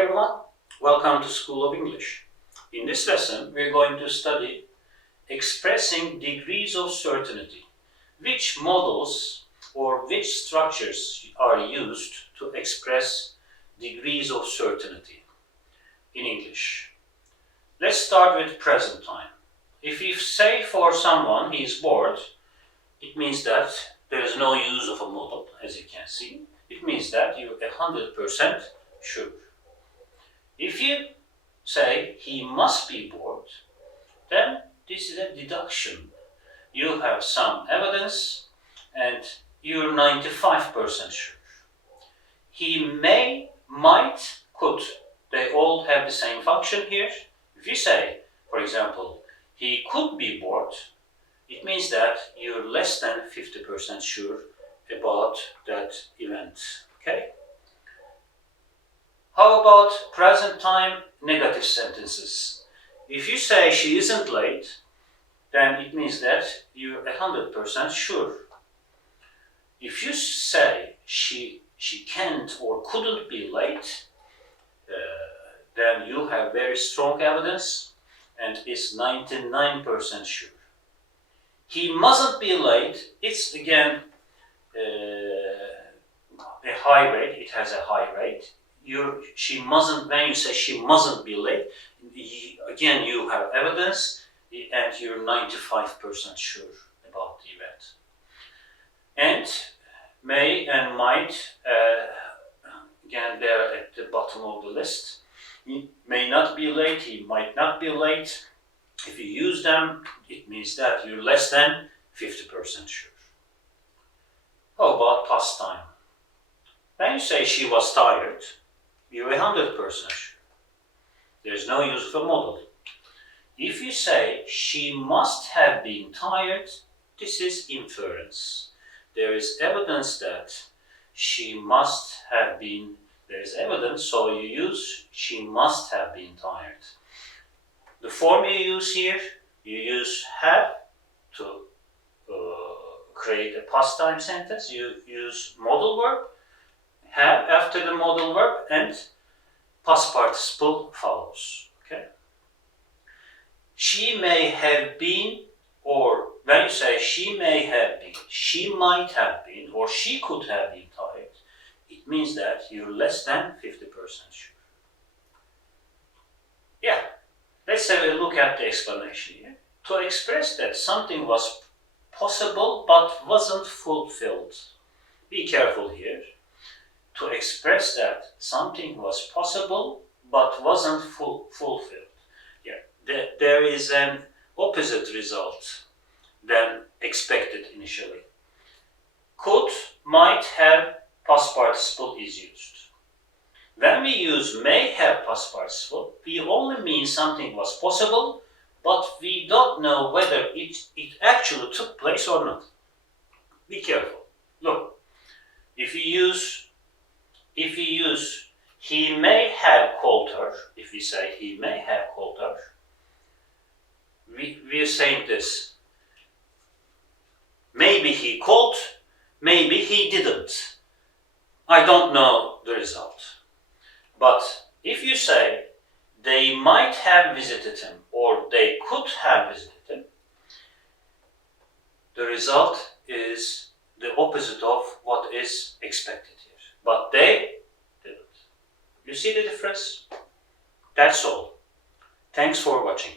Hi everyone, welcome to School of English. In this lesson, we're going to study expressing degrees of certainty. Which modals or which structures are used to express degrees of certainty in English? Let's start with present time. If you say for someone he is bored, it means that there is no use of a modal, as you can see. It means that you're 100% sure. If you say he must be bored, then this is a deduction. You have some evidence and you're 95% sure. He may, might, could. They all have the same function here. If you say, for example, he could be bored, it means that you're less than 50% sure about that event. Okay? How about present time negative sentences? If you say she isn't late, then it means that you're 100% sure. If you say she can't or couldn't be late, then you have very strong evidence and is 99% sure. He mustn't be late, it's again a high rate, it has a high rate. She mustn't, when you say she mustn't be late, again you have evidence and you're 95% sure about the event. And may and might, again they're at the bottom of the list. He may not be late, he might not be late. If you use them, it means that you're less than 50% sure. How about past time? When you say she was tired, you're 100% sure. There's no use of a modal. If you say she must have been tired, this is inference. There is evidence that she must have been, there is evidence, so you use she must have been tired. The form you use here, you use have to create a past time sentence. You use modal verb, have after the modal verb, and past participle follows. Okay. She may have been, or when you say she may have been, she might have been, or she could have been tired, it means that you're less than 50% sure. Yeah. Let's have a look at the explanation here. To express that something was possible but wasn't fulfilled. Be careful here. To express that something was possible but wasn't fulfilled. Yeah, there is an opposite result than expected initially. Could, might have, past participle is used. When we use may have past participle, we only mean something was possible, but we don't know whether it actually took place or not. Be careful. Look, if you use he may have called her, if we say he may have called her, we are saying this. Maybe he called, maybe he didn't. I don't know the result. But if you say they might have visited him or they could have visited him, the result is the opposite of what is expected here. But they didn't. You see the difference? That's all. Thanks for watching.